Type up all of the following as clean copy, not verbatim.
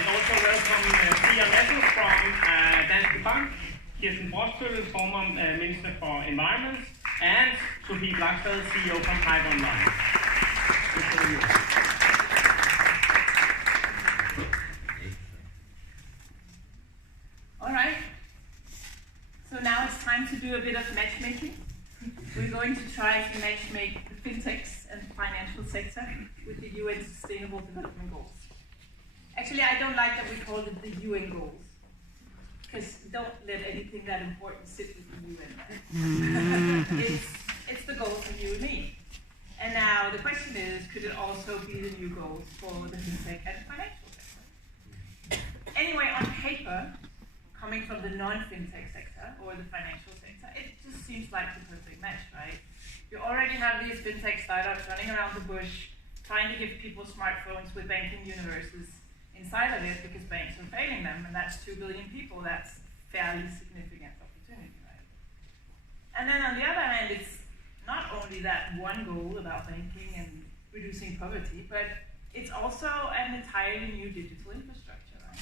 And also welcome Pia Messel from Danske Bank, Kirsten Brostøl, former Minister for Environment, and Sofie Blackstad, CEO from Hive Online. All right. So now it's time to do a bit of matchmaking. We're going to try to matchmake the fintechs and financial sector with the UN Sustainable Development Goals. Actually, I don't like that we call it the UN goals, because don't let anything that important sit with the UN. It's the goals of you and me. And now the question is, could it also be the new goals for the fintech and financial sector? Anyway, on paper, coming from the non-fintech sector or the financial sector, it just seems like the perfect match, right? You already have these fintech startups running around the bush, trying to give people smartphones with banking universes inside of it because banks are failing them, and that's 2 billion people. That's fairly significant opportunity, right? And then on the other hand, it's not only that one goal about banking and reducing poverty, but it's also an entirely new digital infrastructure, right?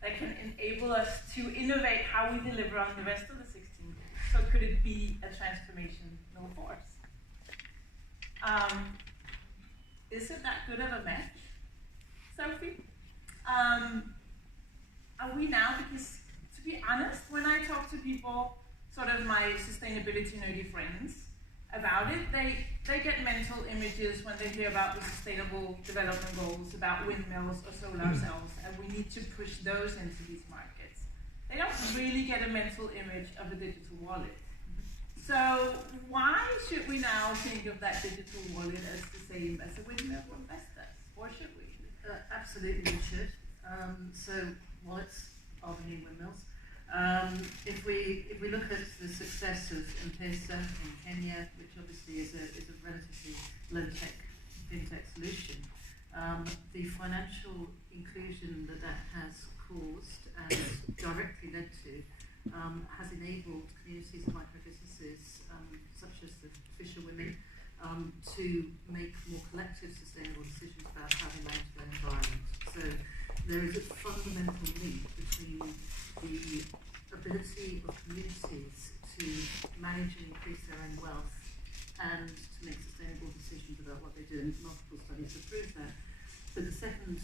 That can enable us to innovate how we deliver on the rest of the 16 goals. So could it be a transformational force? Isn't that good of a match, Sophie? Are we now? Because to be honest, when I talk to people, sort of my sustainability nerdy friends, about it, they get mental images when they hear about the Sustainable Development Goals, about windmills or solar cells, and we need to push those into these markets. They don't really get a mental image of a digital wallet. So why should we now think of that digital wallet as the same as a windmill for investors? Or should we? Absolutely we should. So wallets are the new windmills. If we look at the success of M-Pesa in Kenya, which obviously is a relatively low-tech fintech solution, the financial inclusion that has caused and directly led to has enabled communities of micro-businesses, such as the fisherwomen, to make more collective sustainable decisions about how they manage their environment. So there is a fundamental link between the ability of communities to manage and increase their own wealth and to make sustainable decisions about what they do, and multiple studies have proved that. But the second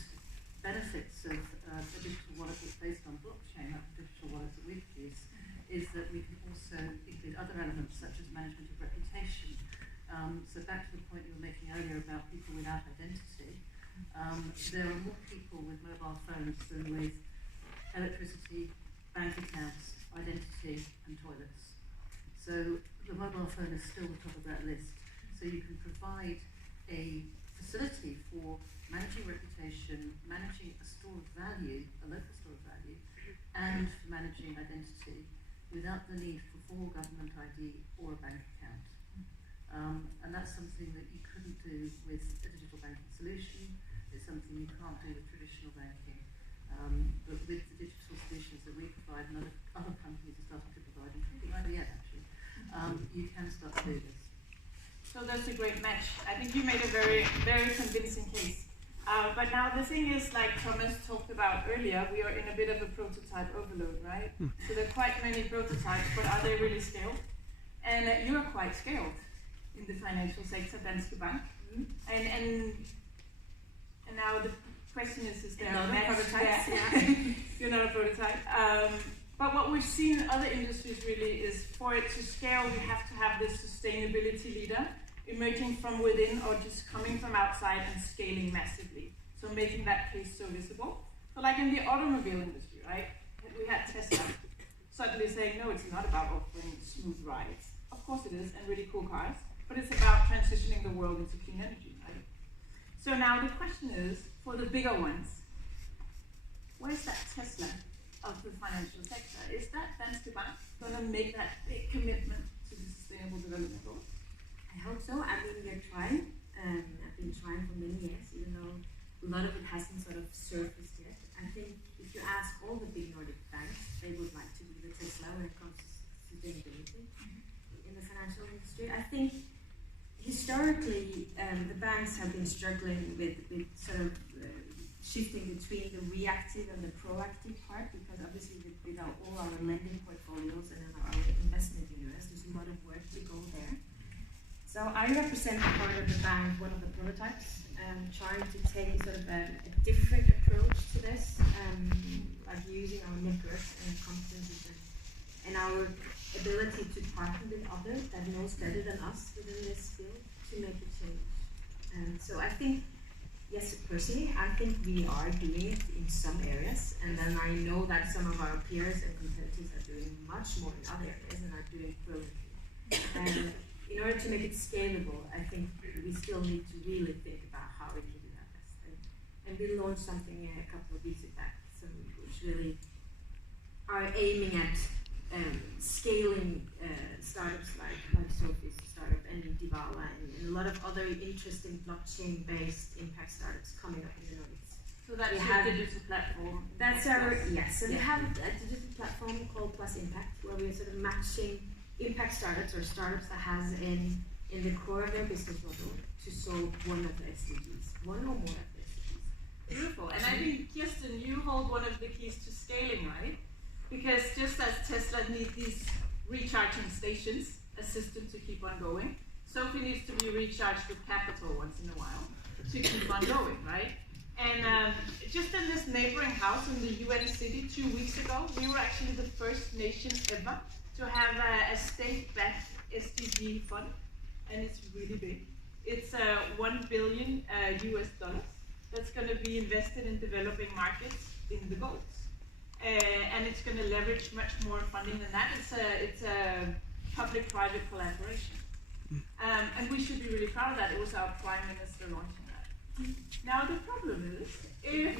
benefits of a digital wallet that's based on blockchain, like the digital wallets that we produce, is that we can also include other elements such as management of reputation. So back to the point you were making earlier about people without identity, there are more people with mobile phones than with electricity, bank accounts, identity, and toilets. So the mobile phone is still the top of that list. So you can provide a facility for managing reputation, managing a store of value, a local store of value, and managing identity without the need for formal government ID or a bank account. And that's something that you couldn't do with a digital banking solution. It's something you can't do with traditional banking. But with the digital solutions that we provide and other companies are starting to provide, including IBM actually, you can start to do this. So that's a great match. I think you made a very, very convincing case. But now the thing is, like Thomas talked about earlier, we are in a bit of a prototype overload, right? So there are quite many prototypes, but are they really scaled? And you are quite scaled in the financial sector, Danske Bank. And now the question is there a prototype? You're not a prototype. But what we've seen in other industries really is for it to scale, we have to have this sustainability leader emerging from within or just coming from outside and scaling massively. So making that case so visible. So like in the automobile industry, right? We had Tesla suddenly saying, no, it's not about offering smooth rides. Of course it is, and really cool cars, but it's about transitioning the world into clean energy, right? So now the question is, for the bigger ones, where's that Tesla of the financial sector? Is that Danske Bank going to make that big commitment to the Sustainable Development Goals? I hope so. I mean, we're trying. I've been trying for many years, even though a lot of it hasn't sort of surfaced yet. I think if you ask all the big Nordic banks, they would like to be the Tesla when it comes to sustainability in the financial industry. I think historically, the banks have been struggling with sort of shifting between the reactive and the proactive part, because obviously with all our lending portfolios and our investment universe, there's a lot of work to go there. So I represent part of the bank, one of the prototypes, trying to take sort of a different approach to this, like using our network and competencies and our ability to partner with others that knows better than us within this field to make a change. So I think, yes, personally, I think we are doing it in some areas, and then I know that some of our peers and competitors are doing much more in other areas and are doing brilliantly. In order to make it scalable, I think we still need to really think about how we can do that best. And we launched something a couple of weeks back, which really are aiming at scaling startups like Sophie's startup and Divala and a lot of other interesting blockchain-based impact startups coming up in the Nordics. So that's your digital platform. That's our, yes, and we have a digital platform called Plus Impact, where we're sort of matching impact startups or startups that has in the core of their business model to solve one of the SDGs, one or more of the SDGs. Beautiful. And I think, Kirsten, you hold one of the keys to scaling, right? Because just as Tesla needs these recharging stations, a system to keep on going, Sophie needs to be recharged with capital once in a while to keep on going, right? And just in this neighboring house in the UN city 2 weeks ago, we were actually the first nation ever to have a state-backed SDG fund, and it's really big. It's $1 billion US dollars that's going to be invested in developing markets in the goals. And it's going to leverage much more funding than that. It's a public-private collaboration. And we should be really proud of that. It was our Prime Minister launching that. Now the problem is, if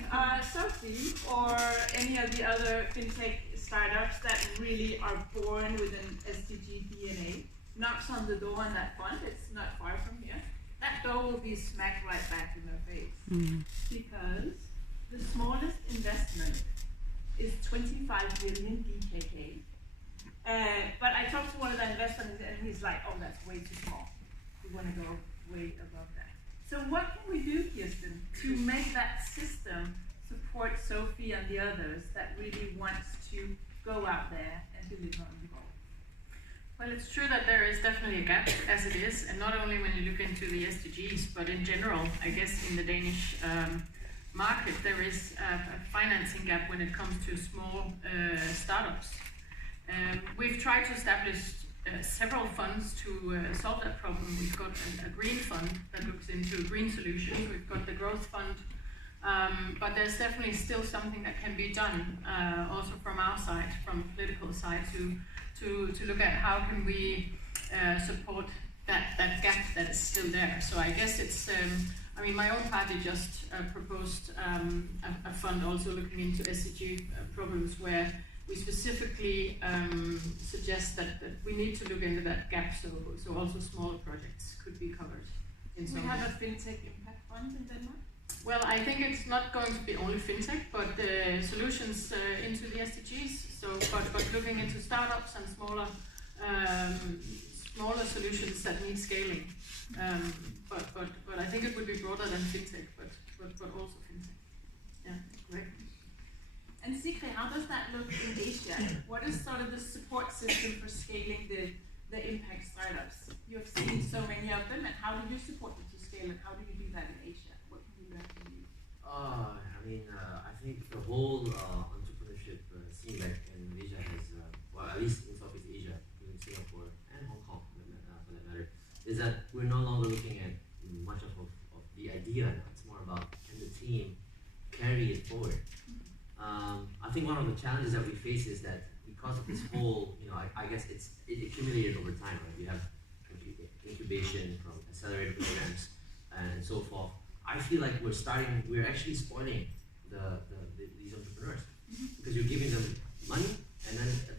Sophie or any of the other fintech startups that really are born with an SDG DNA knocks on the door on that fund, it's not far from here, that door will be smacked right back in their face. Because the smallest investment is 25 million DKK. But I talked to one of the investors and he's like, oh, that's way too small. We want to go way above that. So what can we do, Kirsten, to make that system support Sophie and the others that really wants to go out there and deliver on the goal? Well, it's true that there is definitely a gap, as it is, and not only when you look into the SDGs, but in general, I guess in the Danish market, there is a financing gap when it comes to small startups. We've tried to establish several funds to solve that problem. We've got a green fund that looks into green solutions. We've got the growth fund, but there's definitely still something that can be done also from our side, from the political side, to look at how can we support that gap that is still there. So I guess it's, I mean, my own party just proposed a fund also looking into SDG problems where we specifically suggest that we need to look into that gap, so also smaller projects could be covered. Do we have a fintech impact fund in Denmark? Well, I think it's not going to be only fintech, but solutions into the SDGs. So, but looking into startups and smaller solutions that need scaling. But I think it would be broader than fintech, but also fintech. Yeah, great. And Zikry, how does that look in Asia? What is sort of the support system for scaling the impact startups? You have seen so many of them, and how do you support them to scale, and how do you do that in Asia? What can you recommend? I think the whole entrepreneurship scene like in Asia has, well, at least in Southeast Asia, in Singapore and Hong Kong for that matter, is that we're no longer looking at much of the idea. It's more about can the team carry it forward. I think one of the challenges that we face is that because of this whole, I guess it accumulated over time, right? We have incubation from accelerator programs and so forth. I feel like we're actually spoiling these entrepreneurs because you're giving them money and then at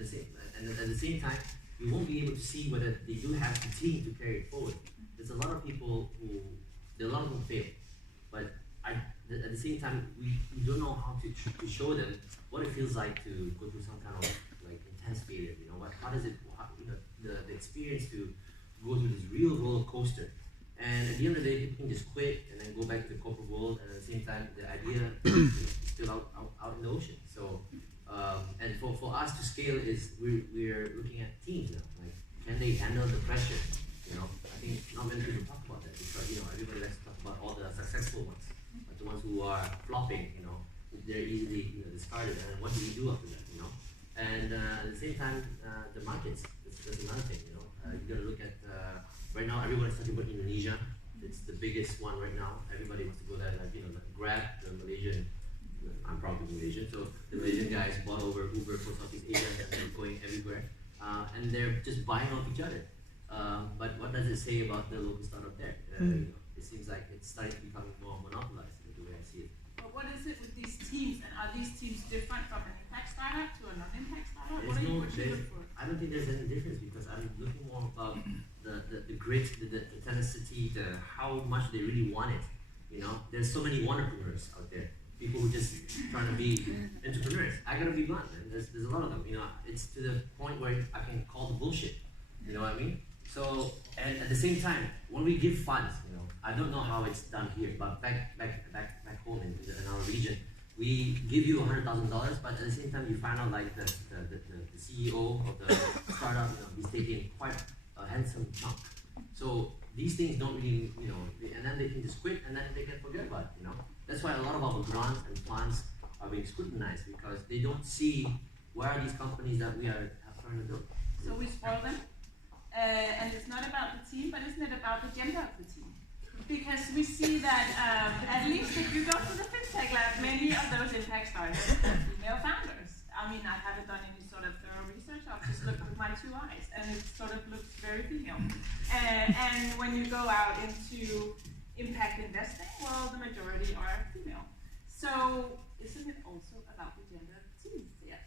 the same time, you won't be able to see whether they do have the team to carry it forward. There's a lot of people a lot of them fail, but at the same time, we don't know how to show them what it feels like to go through some kind of like intense failure. How does it, the experience to go through this real roller coaster And at the end of the day, people can just quit and then go back to the corporate world, and at the same time, the idea is still out in the ocean. So, and for us to scale is we're looking at teams now. Like, can they handle the pressure? You know, I think not many people talk about that because everybody likes to talk about all the successful ones, but the ones who are flopping, they're easily discarded. And what do we do after that? And at the same time, the markets. That's another thing. You got to look at right now. Everyone's talking about Indonesia. It's the biggest one right now. Everybody wants to go there. Like Grab, the Malaysian. I'm proud to be Malaysian. So the Malaysian guys bought over Uber for Southeast Asia, and they're going everywhere. And they're just buying off each other. But what does it say about the local startup there? It seems like it's starting to become more monopolized, the way I see it. But what is it with these teams? And are these teams different from an impact startup to a non-impact startup? What are you looking for? I don't think there's any difference because I'm looking more about the grit, the tenacity, how much they really want it. There's so many entrepreneurs out there. People who just trying to be entrepreneurs. I gotta be blunt, man. There's a lot of them. It's to the point where I can call the bullshit. You know what I mean? So, and at the same time, when we give funds, I don't know how it's done here, but back home in our region, we give you $100,000, but at the same time, you find out like the CEO of the startup, he's taking quite a handsome chunk. So these things don't really, and then they can just quit, and then they can forget about it. That's why a lot of our grants and funds are being scrutinized because they don't see where are these companies that we are trying to build. So we spoil them, and it's not about the team, but isn't it about the gender of the team? Because we see that at least if you go to the FinTech lab, many of those impact startups are female founders. I mean, I haven't done any sort of thorough research. I've just looked with my 2 eyes, and it sort of looks very female. And when you go out into impact investing, well, the majority are female. So isn't it also about the gender of the team? Yeah.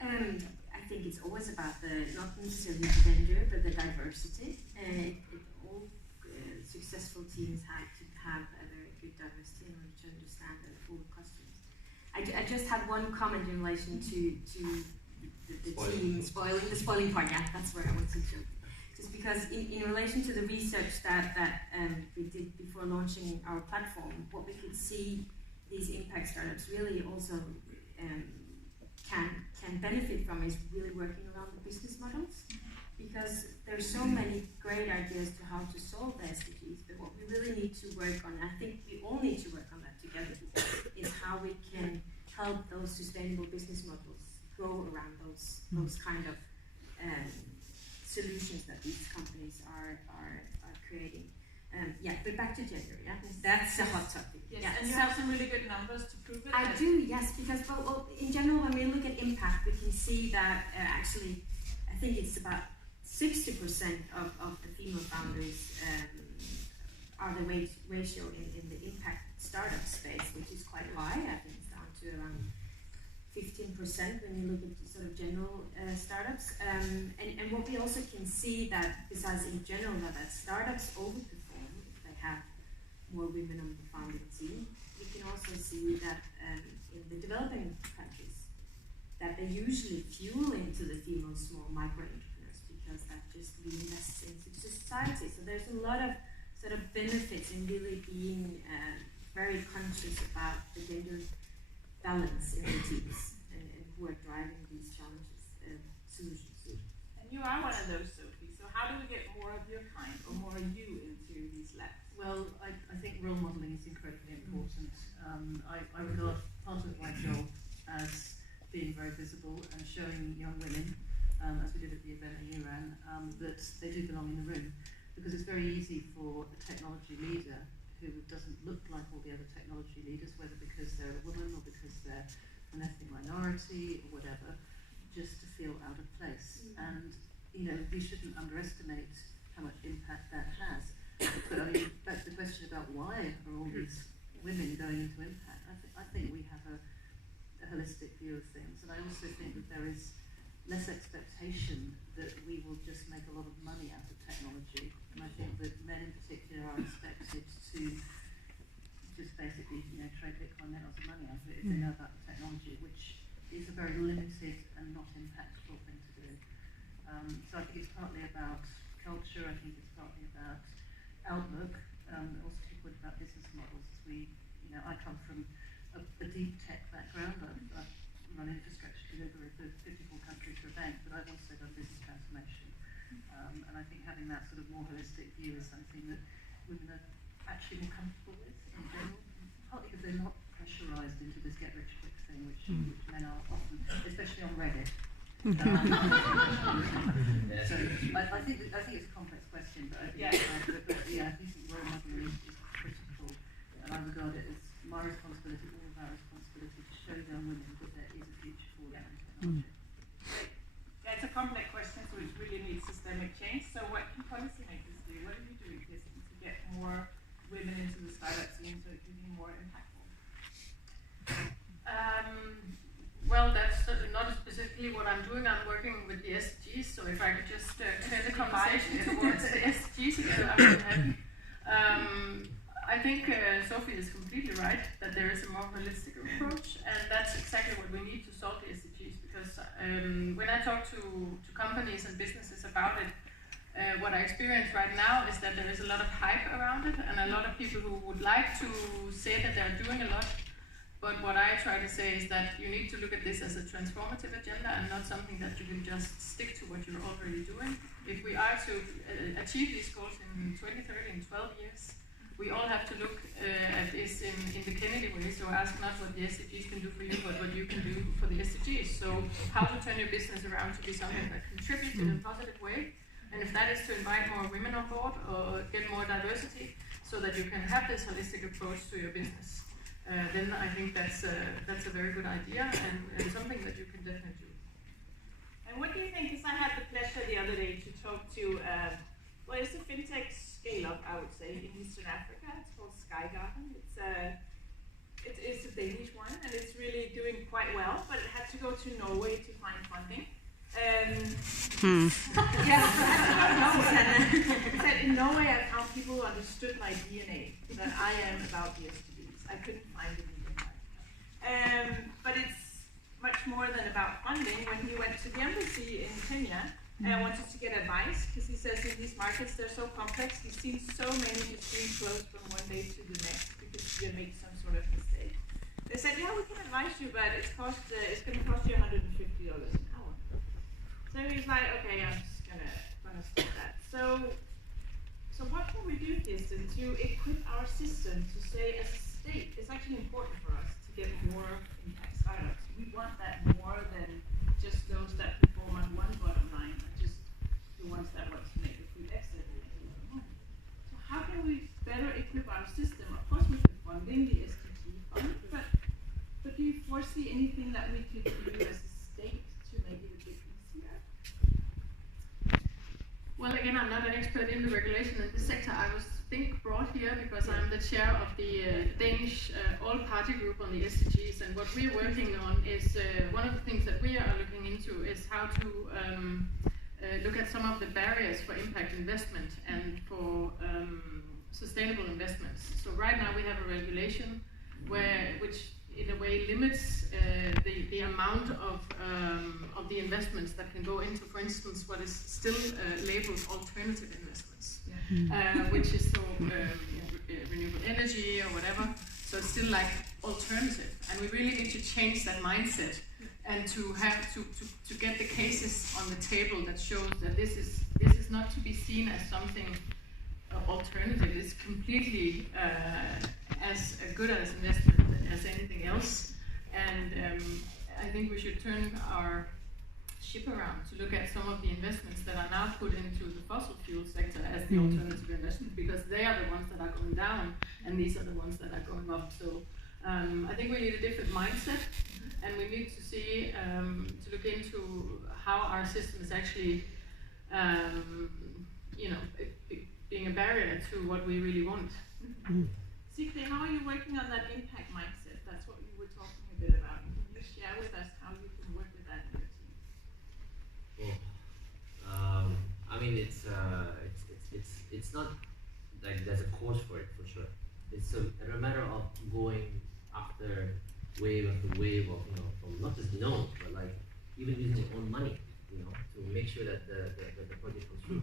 I think it's always about not necessarily the gender, but the diversity. All successful teams have to have a very good diversity in order to understand the full customers. I just had one comment in relation to the team spoiling part. Yeah, that's where I want to jump. Just because in relation to the research that we did before launching our platform, what we could see these impact startups really also can benefit from is really working around the business models. Because there's so many great ideas to how to solve the SDGs, but what we really need to work on, and I think we all need to work on that together, is how we can help those sustainable business models grow around those kind of solutions that these companies are creating. But back to gender, yeah? That's a hot topic. Yes, yeah. And you have some really good numbers to prove it? I do, yes, because in general, when we look at impact, we can see that actually, I think it's about 60% of the female founders are the ratio in the impact startup space, which is quite high. I think it's down to around 15% when you look at sort of general startups. And what we also can see that, besides in general, that startups overperform if they have more women on the founding team. We can also see that in the developing countries, that they usually fuel into the female small micro entrepreneurs because that just reinvests into society. So there's a lot of sort of benefits in really being very conscious about the gender balance in the teams and who are driving these challenges solutions. And you are one of those, Sophie. So how do we get more of your kind or more of you into these labs? Well, I think role modelling is incredibly important. I regard part of my job as being very visible and showing young women, as we did at the event that you ran, that they do belong in the room. Because it's very easy for a technology leader who doesn't look like all the other technology leaders, whether because they're a woman or because they're an ethnic minority or whatever, just to feel out of place. And we shouldn't underestimate how much impact that has. But I mean, back to the question about why are all these women going into impact, I think we have a holistic view of things, and I also think that there is less expectation that we will just make a lot of money out of technology. And I think that men in particular are expected to just basically, trade Bitcoin net lots of money out of it if they know about the technology, which is a very limited and not impactful thing to do. So I think it's partly about culture, I think it's partly about outlook, also to your point about business models, I come from a deep tech background. I've run infrastructure delivery for 54 countries for a bank, but I've also done business transformation. And I think having that sort of more holistic view is something that women are actually more comfortable with in general, partly because they're not pressurised into this get-rich-quick thing, which men are often, especially on Reddit. So I think it's a complex question, but I think role modelling is critical, and I regard it as my responsibility, all of our responsibility, to show young women that there is a future for them in technology. Great. Yeah, it's a complex question, so it really needs systemic change. So what can policymakers do? What are you doing, Kirsten, to get more women into the startup scene so it can be more impactful? Well, that's not specifically what I'm doing. I'm working with the SDGs, so if I could just turn the conversation towards the SDGs, I would be happy. I think Sophie is completely right that there is a more holistic approach, and that's exactly what we need to solve the SDGs, because when I talk to companies and businesses about it, what I experience right now is that there is a lot of hype around it, and a lot of people who would like to say that they're doing a lot. But what I try to say is that you need to look at this as a transformative agenda and not something that you can just stick to what you're already doing. If we are to achieve these goals in 2030, in 12 years, we all have to look at this in the Kennedy way. So ask not what the SDGs can do for you, but what you can do for the SDGs. So how to turn your business around to be something that contributes in a positive way. And if that is to invite more women on board or get more diversity so that you can have this holistic approach to your business. Then I think that's a very good idea and something that you can definitely do. And what do you think? Because I had the pleasure the other day to talk to, it's a fintech scale-up, I would say, in Eastern Africa. It's called Skygarden. It's a Danish one, and it's really doing quite well, but it had to go to Norway to find funding. Yeah, I said in Norway I found people who understood my DNA, that I am about the SDGs. I couldn't find it in Denmark. But it's much more than about funding. When he went to the embassy in Kenya, I wanted to get advice, because he says in these markets they're so complex. He's seen so many machines closed from one day to the next because you make some sort of mistake. They said, yeah, we can advise you, but it's going to cost you $150 an hour. So he's like, okay, I'm just gonna stop that. So what can we do, Kirsten, to equip our system to say, as a state, it's actually important for us to get more impact startups. We want that more than just those that perform on one bottom line, and just the ones that want to make a quick exit and make a lot of money. So how can we better equip our system? Of course, with the funding, the SDG funding, but do you foresee anything that we could do as a state to make it a bit easier? Well, again, I'm not an expert in the regulation in this sector. I was brought here because I'm the chair of the Danish all-party group on the SDGs, and what we're working on is one of the things that we are looking into is how to look at some of the barriers for impact investment and for sustainable investments. So right now we have a regulation which in a way limits the amount of the investments that can go into, for instance, what is still labeled alternative investments, which is so renewable energy or whatever. So it's still like alternative, and we really need to change that mindset and to have to get the cases on the table that shows that this is not to be seen as something alternative. It's completely as good as investment as anything else, and I think we should turn our ship around to look at some of the investments that are now put into the fossil fuel sector as the alternative investment, because they are the ones that are going down and these are the ones that are going up. So I think we need a different mindset, and we need to see to look into how our system is actually being a barrier to what we really want. Zikry, how are you working on that impact mindset? That's what you were talking a bit about. Can you share with us how you can work with that in your team? Well, I mean, it's not like there's a course for it for sure. It's a matter of going after wave after wave of from not just nodes, but like even using your own money, to make sure that the project goes through.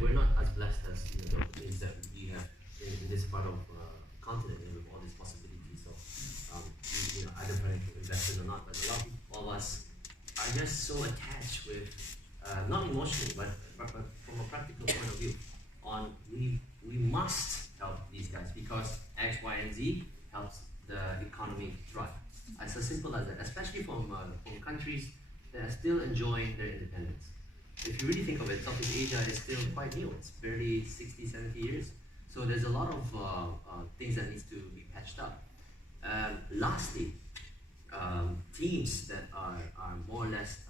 we're not as blessed as the opportunities that we have in this part of continent, with all these possibilities of either trying to invest in or not. But a lot of us are just so attached with, not emotionally, but from a practical point of view, on we must help these guys because X, Y, and Z helps the economy thrive. It's as simple as that, especially from countries that are still enjoying their independence. If you really think of it, Southeast Asia is still quite new. It's barely 60, 70 years. So there's a lot of things that needs to be patched up. Lastly, teams that are more or less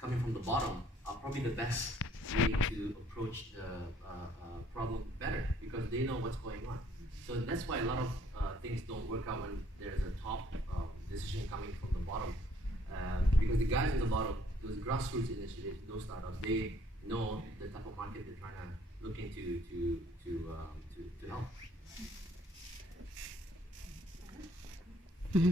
coming from the bottom are probably the best way to approach the problem better because they know what's going on. So that's why a lot of things don't work out when there's a top decision coming from the bottom. Because the guys in the bottom, those grassroots initiatives, those startups, they know the type of market they're trying to look into to help. I'd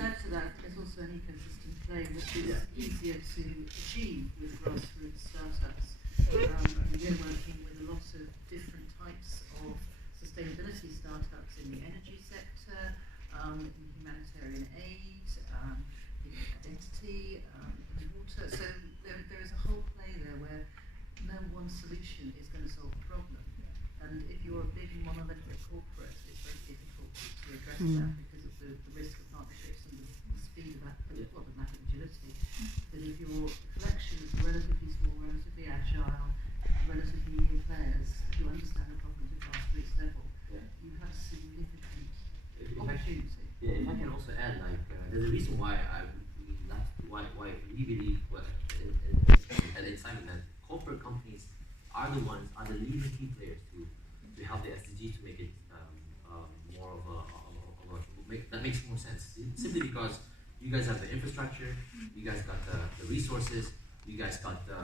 add to that, there's also an ecosystem play which is easier to achieve with grassroots startups. We're working with a lot of different types of sustainability startups in the energy sector, in humanitarian aid, in identity, in water. So there is a whole play there where no one solution is going to solve the problem. And if you're a big monolithic corporate, it's very difficult to address that because of the risk of partnerships and the speed of that, well, the lack of agility. But if you're a collection of relatively small, relatively agile, relatively new players who understand the problems at grassroots level, you have significant opportunity. If I can also add, there's a reason why we believe at Incitement that corporate companies are the leading key players to help the SDG to make it more of that makes more sense. Simply because you guys have the infrastructure, you guys got the resources, you guys got the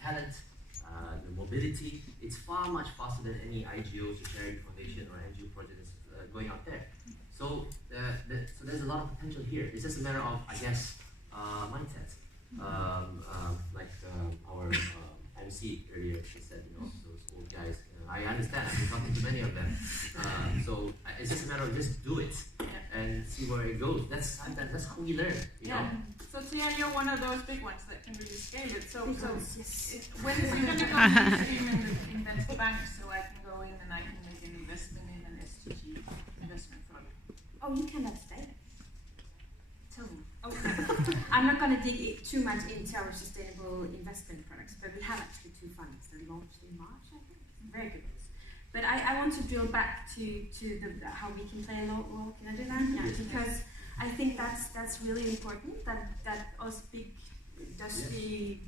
talent, the mobility. It's far much faster than any IGOs or charity foundation or NGO project that's going out there. So there's a lot of potential here. It's just a matter of, I guess, mindset. Like our MC earlier, she said, those old guys. I understand. I've been talking to many of them. So it's just a matter of just do it and see where it goes. That's how we learn. You know? So Tia, you're one of those big ones that can really scale it. So when is it going to go mainstream in the bank so I can go in and I can make an investment in an SDG investment product? Oh, you cannot stay. Tell me. Okay. I'm not going to dig too much into our sustainable investment products, but we have actually 2 funds that launched in March, I think. Very good ones. But I want to drill back to how we can play a role. Can I do that? Yeah. Because I think that's really important that us big industry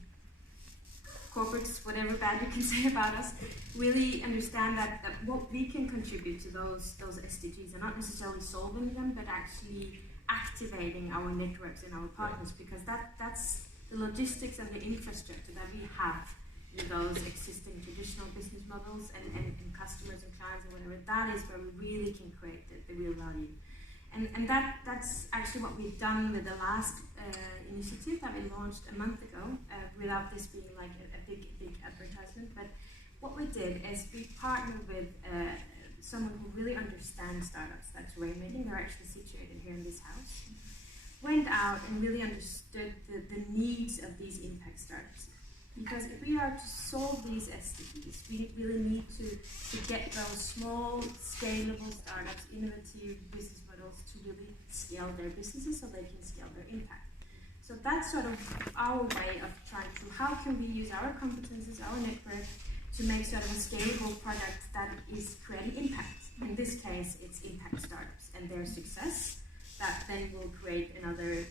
corporates, whatever bad you can say about us, really understand that what we can contribute to those SDGs are not necessarily solving them, but actually activating our networks and our partners, because that's the logistics and the infrastructure that we have with those existing traditional business models and customers and clients and whatever. That is where we really can create the real value. And that's actually what we've done with the last initiative that we launched a month ago, without this being like a big advertisement. But what we did is we partnered with someone who really understands startups. That's Rainmaking. They're actually situated here in this house. Went out and really understood the needs of these impact startups. Because if we are to solve these SDGs, we really need to get those small, scalable startups, innovative business models to really scale their businesses so they can scale their impact. So that's sort of our way of trying to, how can we use our competences, our network, to make sort of a scalable product that is creating impact. In this case, it's impact startups and their success that then will create another,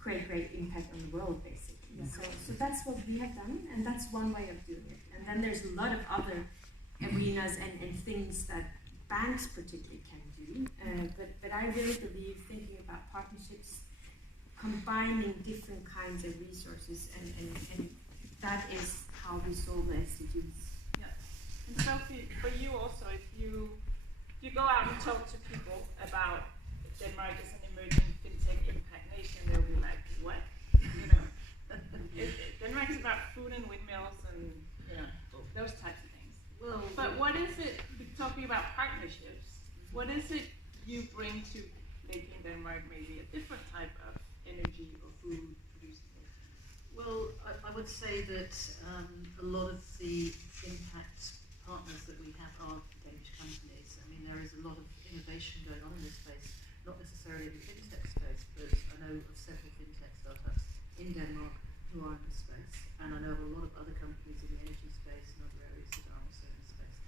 create great impact on the world, basically. So that's what we have done, and that's one way of doing it. And then there's a lot of other arenas and things that banks particularly can do. But I really believe thinking about partnerships, combining different kinds of resources, and that is how we solve the SDGs. Yeah. And Sophie, for you also, if you go out and talk to people about Denmark as an emerging fintech impact nation, they'll be like, what? Denmark is it you bring to making Denmark maybe a different type of energy or food producing? Well, I would say that a lot of the impact partners that we have are Danish companies. I mean, there is a lot of innovation going on in this space, not necessarily in the fintech space, but I know of several fintech startups in Denmark who are in this space, and I know of a lot of other companies in the energy space and other areas that are also in this space.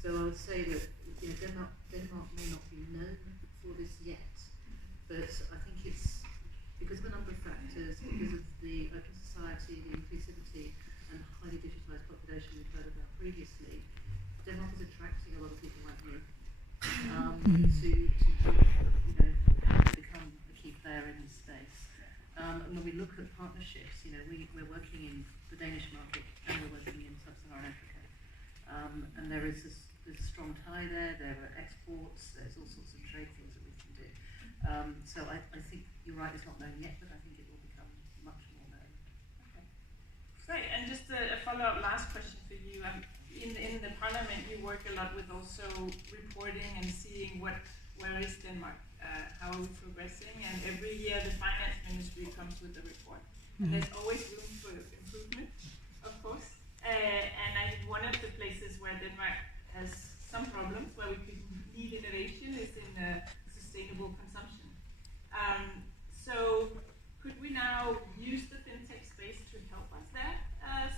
So I would say that Denmark may not be known for this yet, but I think it's because of a number of factors, because of the open society, the inclusivity, and highly digitalised population we've heard about previously. Denmark is attracting a lot of people like me to become a key player in this space. And when we look at partnerships, we're working in the Danish market and we're working in sub-Saharan Africa. And there's a strong tie there. There are exports. There's all sorts of trade things that we can do. So I think you're right. It's not known yet, but I think it will become much more known. Okay. Great. And just a follow-up last question for you. In the parliament, you work a lot with also reporting and seeing where is Denmark, how are we progressing, and every year the finance ministry comes with a report. And there's always room for improvement, of course. And I think one of the places where Denmark has some problems, where we could need innovation, is in sustainable consumption. So could we now use the fintech space to help us there?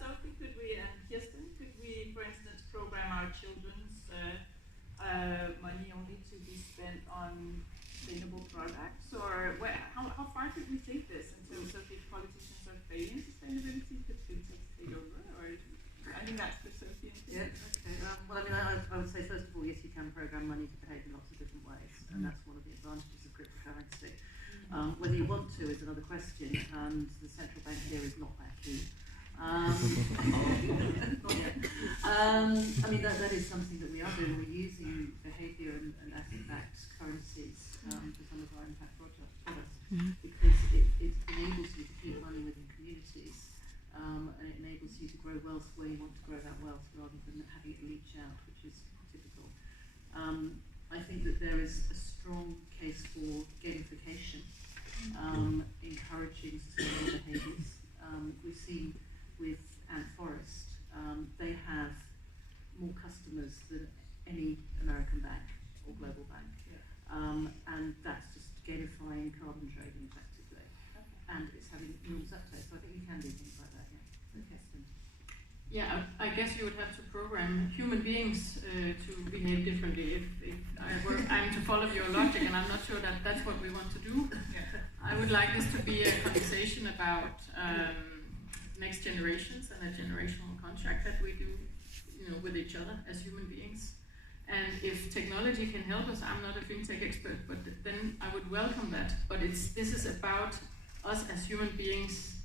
Sophie, could we, and Kirsten, could we, for instance, program our children's money only to be spent on sustainable products? Or how far could we take this? And so if politicians are failing sustainability, could fintech take over? Or I think that's for Sophie. Yeah, okay. Well, I would say, first of all, yes, you can program money to behave in lots of different ways, and that's one of the advantages of cryptocurrency. Whether you want to is another question, and the central bank here is not that keen. Not yet. That is something that we are doing. We're using behaviour and asset-backed currencies for some of our impact products because it enables you to keep money within communities, and it enables you to grow wealth where you want to grow that wealth rather than having it leach out, which is typical. I think that there is a strong case for gamification, encouraging sustainable behaviours. We've seen with Ant Forest, they have more customers than any American bank or global bank. And that's just gamifying carbon trading effectively. And it's having enormous uptake. So I think we can do things like that, yeah. So Kirsten. Yeah, I guess you would have to program human beings to behave differently. If I'm to follow your logic, and I'm not sure that that's what we want to do. I would like this to be a conversation about next generations and a generational contract that we do, with each other as human beings. And if technology can help us, I'm not a fintech expert, but then I would welcome that. But this is about us as human beings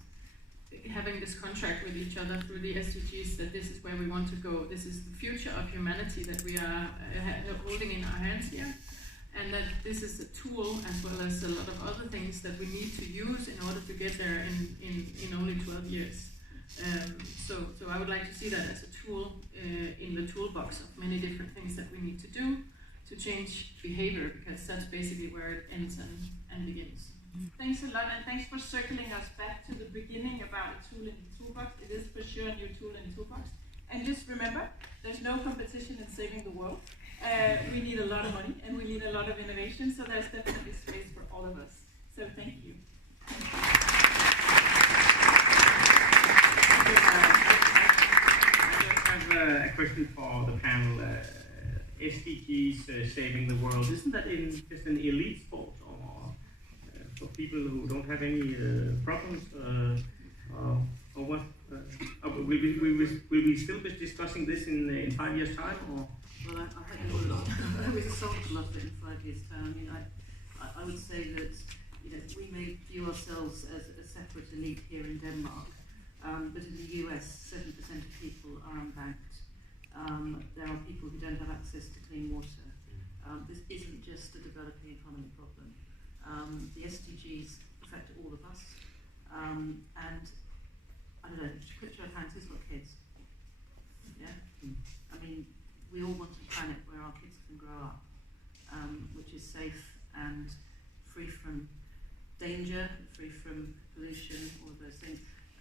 having this contract with each other through the SDGs, that this is where we want to go. This is the future of humanity that we are holding in our hands here. And that this is a tool, as well as a lot of other things that we need to use in order to get there in only 12 years. So I would like to see that as a tool in the toolbox of many different things that we need to do to change behavior, because that's basically where it ends and begins. Thanks a lot, and thanks for circling us back to the beginning about a tool in the toolbox. It is for sure a new tool in the toolbox. And just remember, there's no competition in saving the world. We need a lot of money, and we need a lot of innovation, so there's definitely space for all of us. So thank you. I have a question for the panel. SDGs, saving the world, isn't that just an elite sport, or for people who don't have any problems, or what? Will we still be discussing this in 5 years' time, or? Well, I hope we'll solve a lot of it in 5 years' time. I would say that we may view ourselves as a separate elite here in Denmark, but in the US, 7% of people are unbanked. There are people who don't have access to clean water. This isn't just a developing economy problem. The SDGs affect all of us. And I don't know, put your hands, who's got kids? Yeah? We all want a planet where our kids can grow up which is safe and free from danger, free from pollution, all of those things.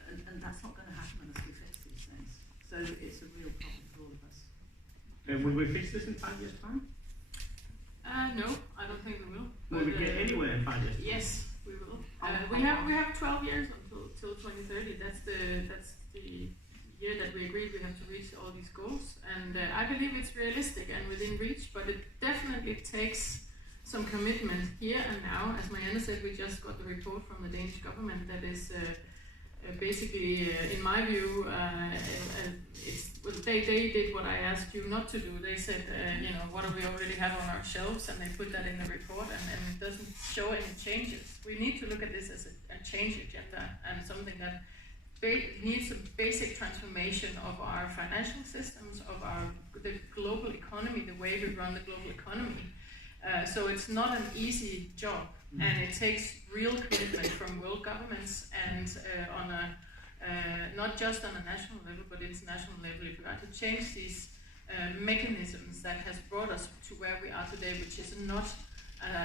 And that's not going to happen unless we fix these things. So it's a real problem for all of us. Will we fix this in 5 years' time? No, I don't think we will. Will we get anywhere in 5 years? Yes, we will. We have 12 years till 2030. That's the year that we agreed we have to reach all these goals, and I believe it's realistic and within reach. But it definitely takes some commitment here and now. As Marianne said, we just got the report from the Danish government that is basically, in my view, they did what I asked you not to do. They said, what do we already have on our shelves, and they put that in the report, and it doesn't show any changes. We need to look at this as a change agenda and something that needs a basic transformation of our financial systems, of the global economy, the way we run the global economy. So it's not an easy job, and it takes real commitment from world governments and not just on a national level, but international level, if we are to change these mechanisms that has brought us to where we are today, which is not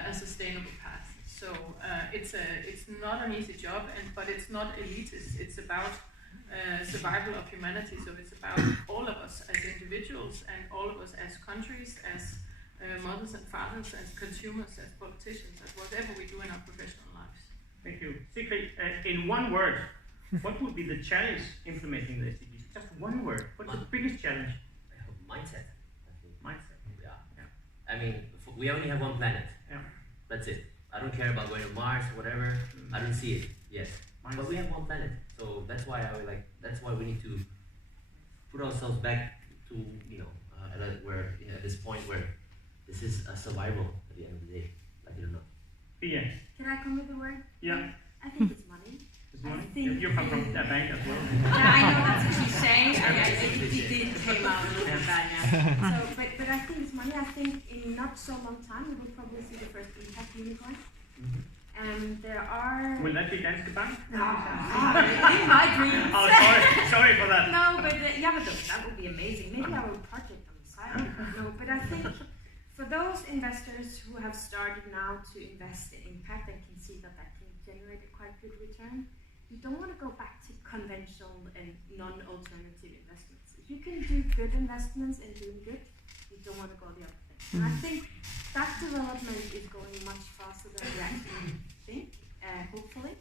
a sustainable path. So it's not an easy job, but it's not elitist. It's about survival of humanity. So it's about all of us as individuals and all of us as countries, as mothers and fathers, as consumers, as politicians, as whatever we do in our professional lives. Thank you. Zikry, in one word, what would be the challenge implementing the SDGs? Just one word. What's the biggest challenge? Mindset, I think. Mindset. Yeah. I mean, we only have one planet. Yeah. That's it. I don't care about going to Mars, whatever. I don't see it. Yes. Mindset. But we have one planet. So that's why that's why we need to put ourselves back to, at this point where this is a survival at the end of the day. Like it or not. Yeah. Can I come with a word? Yeah. I think it's money. It's money? You come from that bank as well. Yeah, I know that's a cliche. It came out a little bit bad now. So, but I think it's money. I think in not so long time we will probably see the first impact unicorn. And there are. Will that be Danske Bank? No, in my dreams. Oh, sorry for that. No, but that would be amazing. Maybe our project on the side. No, but I think for those investors who have started now to invest in impact and can see that can generate a quite good return, you don't want to go back to conventional and non-alternative investments. If you can do good investments and doing good, you don't want to go the other thing. And I think that development is going much faster than we actually think, hopefully.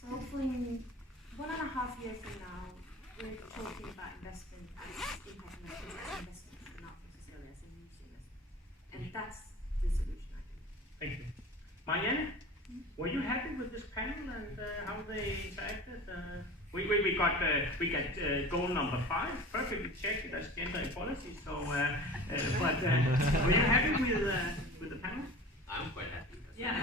So hopefully in 1.5 years from now, we're talking about investment as impact investments and not necessarily as a niche investment. And that's the solution, I think. Thank you. Marianne, were you happy with this panel and how they interacted? We got goal number 5 perfectly checked. That's gender equality. So, but were you happy with the panel? I'm quite happy. Yeah,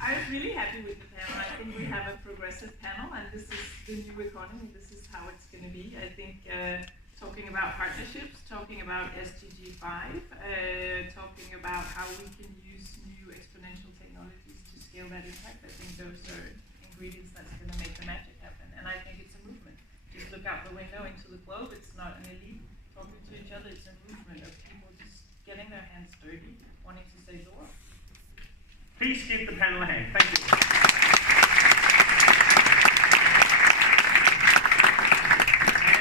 I was really happy with the panel. I think we have a progressive panel, and this is the new economy. This is how it's going to be. I think talking about partnerships, talking about SDG 5, talking about how we can use new exponential technologies to scale that impact. I think those are ingredients that's going to make the magic happen. And I think it's a movement. Just look out the window into the globe. It's not an elite talking to each other. It's a movement of people just getting their hands dirty, wanting to save the world. Please give the panel a hand. Thank you.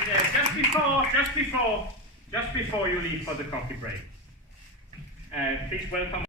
And just before you leave for the coffee break, please welcome